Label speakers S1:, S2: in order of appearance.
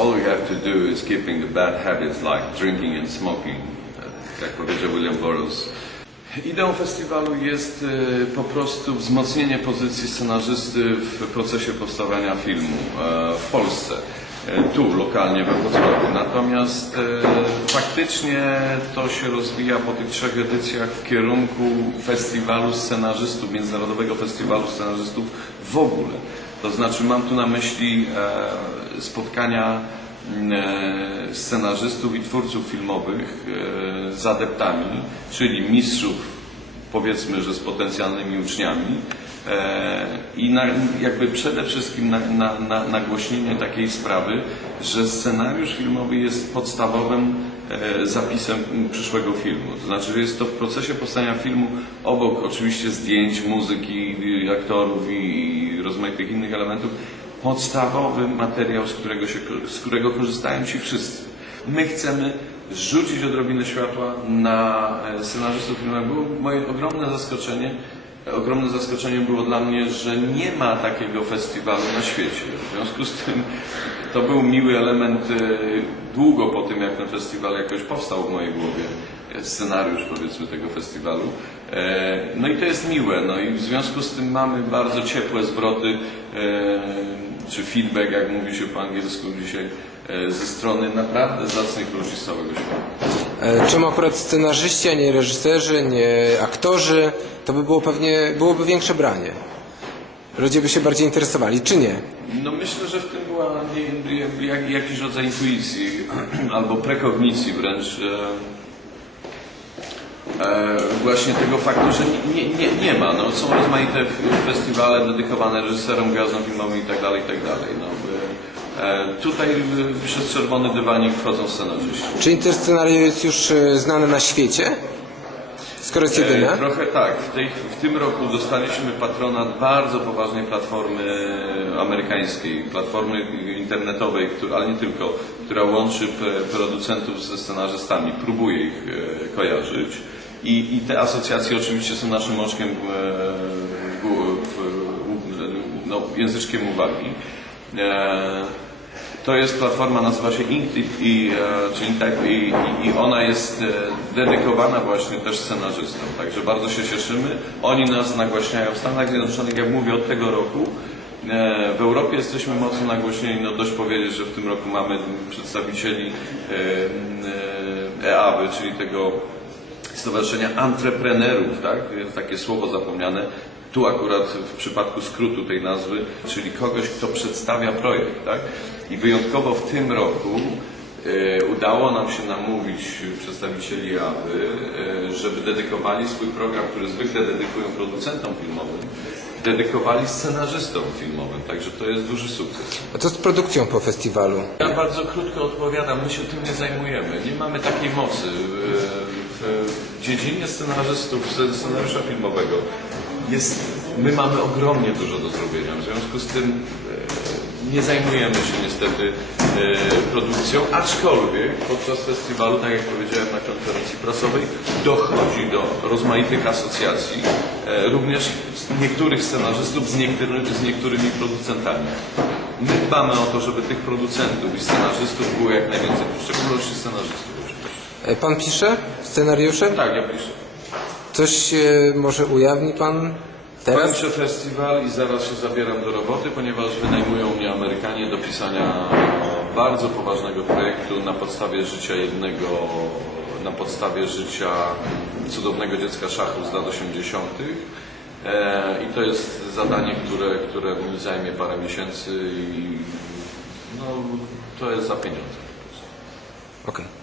S1: all we have to do is keeping the bad habits like drinking and smoking, e, jak powiedział William Burroughs. Ideą festiwalu jest e, po prostu wzmocnienie pozycji scenarzysty w procesie powstawania filmu e, w Polsce, e, tu lokalnie we Wrocławiu. Natomiast e, faktycznie to się rozwija po tych trzech edycjach w kierunku festiwalu scenarzystów, Międzynarodowego Festiwalu Scenarzystów w ogóle. To znaczy mam tu na myśli spotkania scenarzystów i twórców filmowych e, z adeptami, czyli mistrzów, powiedzmy, że z potencjalnymi uczniami e, i na, jakby przede wszystkim na, na, na, takiej sprawy, że scenariusz filmowy jest podstawowym e, zapisem przyszłego filmu. To znaczy, że jest to w procesie powstania filmu obok oczywiście zdjęć, muzyki, aktorów i rozmaitych innych elementów, podstawowy materiał, z którego, się, z którego korzystają ci wszyscy. My chcemy rzucić odrobinę światła na e, scenarzystów filmowych. Było moje ogromne zaskoczenie. Ogromne zaskoczenie było dla mnie, że nie ma takiego festiwalu na świecie. W związku z tym to był miły element e, długo po tym, jak ten festiwal jakoś powstał w mojej głowie. E, Scenariusz powiedzmy tego festiwalu. E, No i to jest miłe. No i w związku z tym mamy bardzo ciepłe zwroty, czy feedback, jak mówi się po angielsku dzisiaj, ze strony naprawdę zacnych ludzi z całego świata.
S2: E, Czemu akurat scenarzyści, a nie reżyserzy, nie aktorzy? To by było pewnie, byłoby większe branie. Ludzie by się bardziej interesowali, czy nie?
S1: No myślę, że w tym była nie, jak, jakiś rodzaj intuicji albo prekognicji wręcz. E, e, właśnie tego faktu, że nie, nie, nie, ma. No, są rozmaite festiwale dedykowane reżyserom, gwiazdom filmowym i tak dalej, i tak dalej. No, tutaj e, przez czerwony dywanik wchodzą scenarzyści.
S2: Czy Interscenario jest już e, znane na świecie? Skoro jest
S1: E,
S2: jedyne?
S1: Trochę tak. W, tej, w tym roku dostaliśmy patronat bardzo poważnej platformy amerykańskiej, platformy internetowej, która, ale nie tylko, która łączy p- producentów ze scenarzystami, próbuje ich e, kojarzyć. I, I te asocjacje oczywiście są naszym oczkiem, w, w, w, no, języczkiem uwagi. E, to jest platforma, nazywa się Inktip i, e, czy Inktip i, i, ona jest e, dedykowana właśnie też scenarzystom. Także bardzo się cieszymy. Oni nas nagłaśniają w Stanach Zjednoczonych, jak mówię, od tego roku. E, W Europie jesteśmy mocno nagłośnieni, no dość powiedzieć, że w tym roku mamy przedstawicieli e, e, EAWY, czyli tego Stowarzyszenia Antreprenerów, tak? Jest takie słowo zapomniane. Tu akurat w przypadku skrótu tej nazwy, czyli kogoś, kto przedstawia projekt, tak? I wyjątkowo w tym roku e, udało nam się namówić przedstawicieli AWY, e, żeby dedykowali swój program, który zwykle dedykują producentom filmowym, dedykowali scenarzystom filmowym, także to jest duży sukces.
S2: A co z produkcją po festiwalu?
S1: Ja bardzo krótko odpowiadam, my się tym nie zajmujemy. Nie mamy takiej mocy. W dziedzinie scenarzystów, scenariusza filmowego jest, my mamy ogromnie dużo do zrobienia. W związku z tym e, nie zajmujemy się niestety e, produkcją, aczkolwiek podczas festiwalu, tak jak powiedziałem na konferencji prasowej, dochodzi do rozmaitych asocjacji, e, również niektórych scenarzystów z, niektóry, z niektórymi producentami. My dbamy o to, żeby tych producentów i scenarzystów było jak najwięcej, w szczególności scenarzystów oczywiście.
S2: E, Pan pisze scenariusze?
S1: Tak, ja piszę.
S2: Coś e, może ujawni Pan teraz?
S1: Kończę festiwal i zaraz się zabieram do roboty, ponieważ wynajmują mnie Amerykanie do pisania bardzo poważnego projektu na podstawie życia jednego, na podstawie życia cudownego dziecka szachów z lat 80. E, I to jest zadanie, które, które mi zajmie parę miesięcy i no, to jest za pieniądze. po prostu.
S2: Okej.